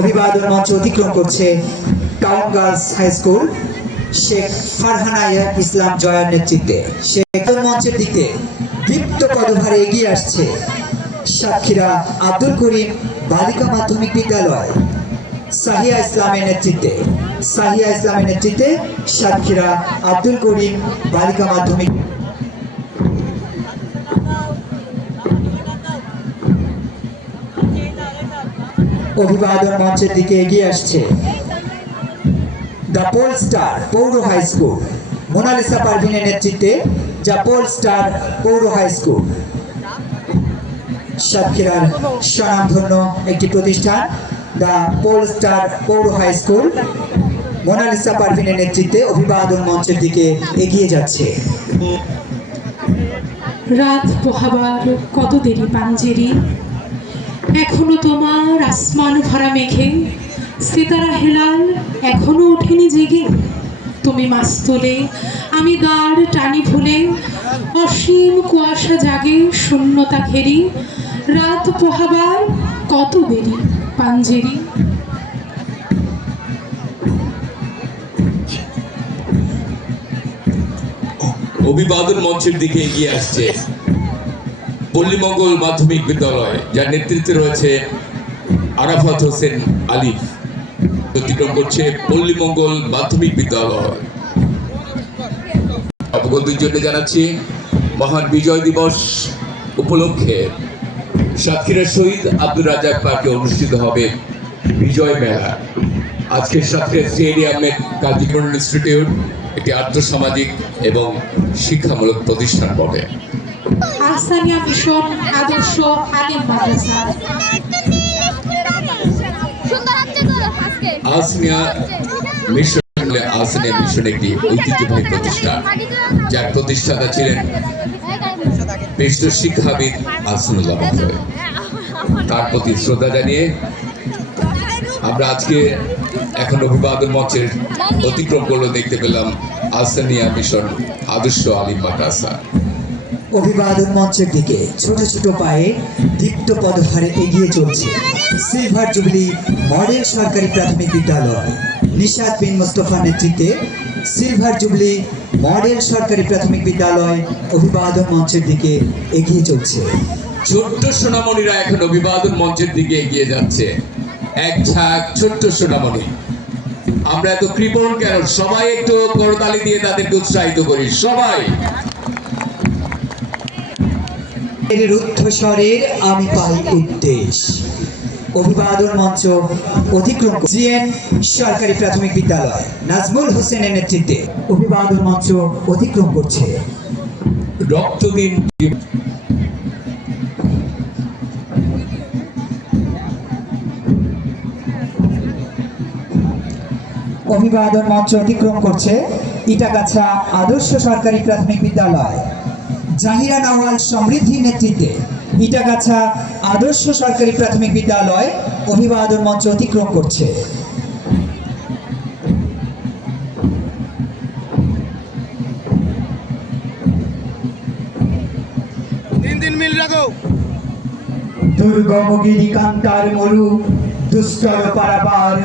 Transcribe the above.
অভিবাদন মঞ্চ অতিক্রম করছে town girls high school Sheikh Farhana Islam জয়ার নেতৃত্বে। শেখ মঞ্চের দিকে দীপ্ত পদভারে এগিয়ে আসছে সাতক্ষীরা আব্দুল করিম বালিকা মাধ্যমিক বিদ্যালয় সাহিয়া ইসলামের নেতৃত্বে। সাতক্ষীরা আব্দুল করিম বালিকা মাধ্যমিক। অভিবাদন মঞ্চের দিকে এগিয়ে আসছে দ্য পোল স্টার পৌর হাই স্কুল মোনালিসা পারভিনের নেতৃত্বে দ্য পোল স্টার পৌর হাই স্কুল সাতক্ষীরার স্বনামধন্য একটি প্রতিষ্ঠান দ্য পোল স্টার পৌর হাই স্কুল মোনালিসা পারভিনের নেতৃত্বে অভিবাদন মঞ্চের দিকে এগিয়ে যাচ্ছে। রাত পোহাবার কত দেরি পাঞ্জেরি, এখনো তোমার আসমান ভরা মেঘে সিতারা হেলাল এখনো ওঠেনি জেগে। তুমি মাস্তুলে আমি দাঁড় টানি ভুলে, অসীম কুয়াশা জাগে শূন্যতা ঘেরি। রাত পোহাবার কত দেরি পাঞ্জেরি। অভিবাদন মঞ্চের দিকে এগিয়ে আসছে পল্লীমঙ্গল মাধ্যমিক বিদ্যালয়, যার নেতৃত্বে রয়েছে আরাফাত হোসেন আলিফ। অতিক্রম করছে পল্লীমঙ্গল মাধ্যমিক বিদ্যালয়। অবগতির জন্য জানাচ্ছি মহান বিজয় দিবস উপলক্ষে সাতক্ষীরা শহীদ আব্দুর রাজ্জাক পার্কে অনুষ্ঠিত হবে বিজয় মেলা। আজকে সাতক্ষীরা স্টেডিয়ামে কাজী নজরুল ইনস্টিটিউট একটি আর্থসামাজিক এবং শিক্ষামূলক প্রতিষ্ঠান বটে। আহসানিয়া মিশন আদর্শ আলিম মাদ্রাসা। আহসানিয়া মিশন একটি ঐতিহ্যবাহী প্রতিষ্ঠান, যার প্রতিষ্ঠাতা ছিলেন বিশিষ্ট শিক্ষাবিদ আহসানুল্লাহ মহোদয়। তার প্রতি শ্রদ্ধা জানিয়ে আমরা আজকে এখন অভিবাদন মঞ্চের অতিক্রম করলো দেখতে পেলাম আহসানিয়া মিশন আদর্শ আলিম মাদ্রাসা। অভিবাদন মঞ্চের দিকে ছোট ছোট পায়ে দীপ্ত পদভারে এগিয়ে চলছে সিলভার জুবিলি মডেল সরকারি প্রাথমিক বিদ্যালয় নিশাত বিন মোস্তফার নেতৃত্বে। সিলভার জুবিলি মডেল সরকারি প্রাথমিক বিদ্যালয় অভিবাদন মঞ্চের দিকে এগিয়ে চলছে। ছোট্ট সোনামণিরা এখন অভিবাদন মঞ্চের দিকে এগিয়ে যাচ্ছে, এক ঝাঁক ছোট্ট সোনামণি। আমরা এত কৃপণ কেন? সবাই একটু করতালি দিয়ে তাদেরকে উৎসাহিত করি সবাই। রুদ্ধস্বরের আমি পাই উদ্দেশ। অভিবাদন মঞ্চ অতিক্রম জিএন সরকারি প্রাথমিক বিদ্যালয় নাজমুল হোসেনের নেতৃত্বে অভিবাদন মঞ্চ অতিক্রম করছে। রক্ত দিন। অভিবাদন মঞ্চ অতিক্রম করছে ইটাগাছা আদর্শ সরকারি প্রাথমিক বিদ্যালয় জাহিরা নওয়াল সমৃদ্ধির নেতৃত্বে। ইটাগাছা আদর্শ সরকারি প্রাথমিক বিদ্যালয় অভিবাদন মঞ্চ অতিক্রম করছে। দুর্গম গিরি কান্তার মরু দুস্তর পারাবার